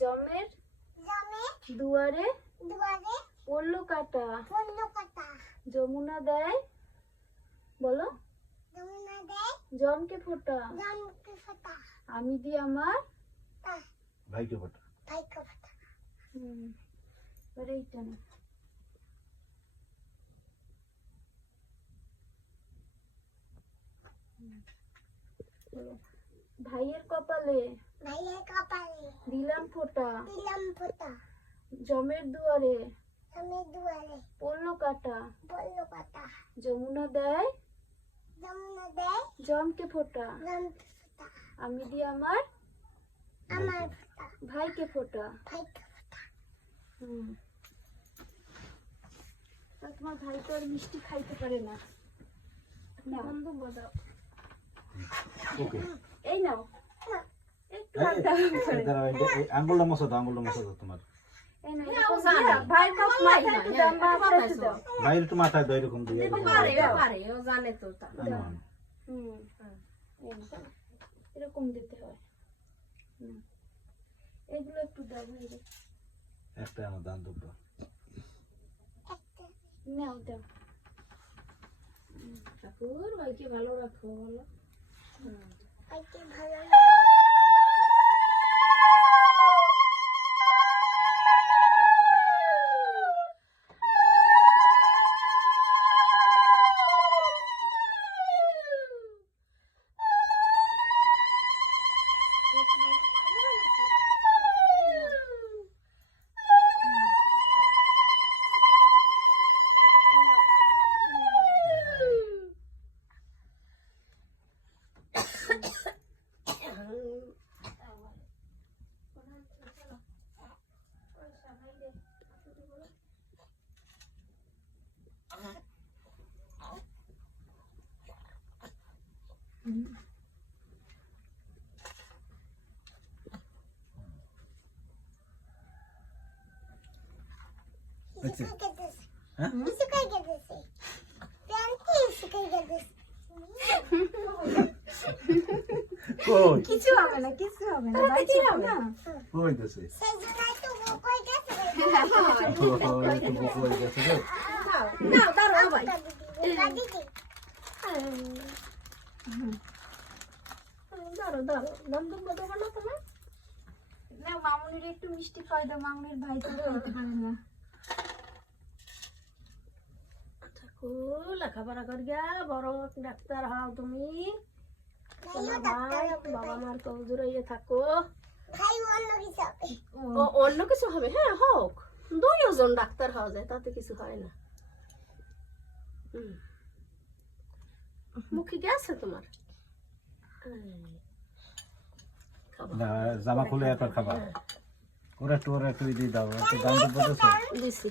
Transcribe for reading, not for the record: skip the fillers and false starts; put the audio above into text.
জমের দুয়ারে পড়লো কাটা। যমুনা দেয়, বলো, জমকে ফোঁটা। আমি দিই আমার ভাইকে ফোঁটা। এবারে এইটা না। ভাইয়ের কপালে দিলাম ফোঁটা। জমের দুয়ারে পড়লো কাটা। যমুনা দেয় জমকে ফোঁটা। আমি দিই আমার ভাইকে ফোঁটা। তোমার ভাই তো আর মিষ্টি খাইতে পারে না। বন্ধু বাজাও। ওকে, এই নাও একটু আঙ্গুলটা মশা দাও, আঙ্গুলটা মশা দাও তোমার। ভাই বাইরে একটু মাথায় দাও, এরকম দিয়ে এরকম দিতে হয়। এগুলো একটু দাও। একটা আমার দান দুটো নাও দাও। ঠাকুর ভাইকে ভালো রাখো, বলো। কিছু হবে না, কিছু হবে না, কিছু হবে না। হইতেছে মামুনির একটু মিষ্টি খাওয়াই দাও, মামুনির ভাই তো খাইতে পারে না। লেখাপড়া করিয়া বড় ডাক্তার হও তুমি। বাবা মার তো দূরে থাকো। অন্য কিছু হবে, হ্যাঁ হোক, দুইজন ডাক্তার হওয়া যায়, তাতে কিছু হয় না। মুখে গেছে তোমার? জামা খুলে এত খাবার, ওরা একটু দিয়ে দাও, একটু দাম দিছি।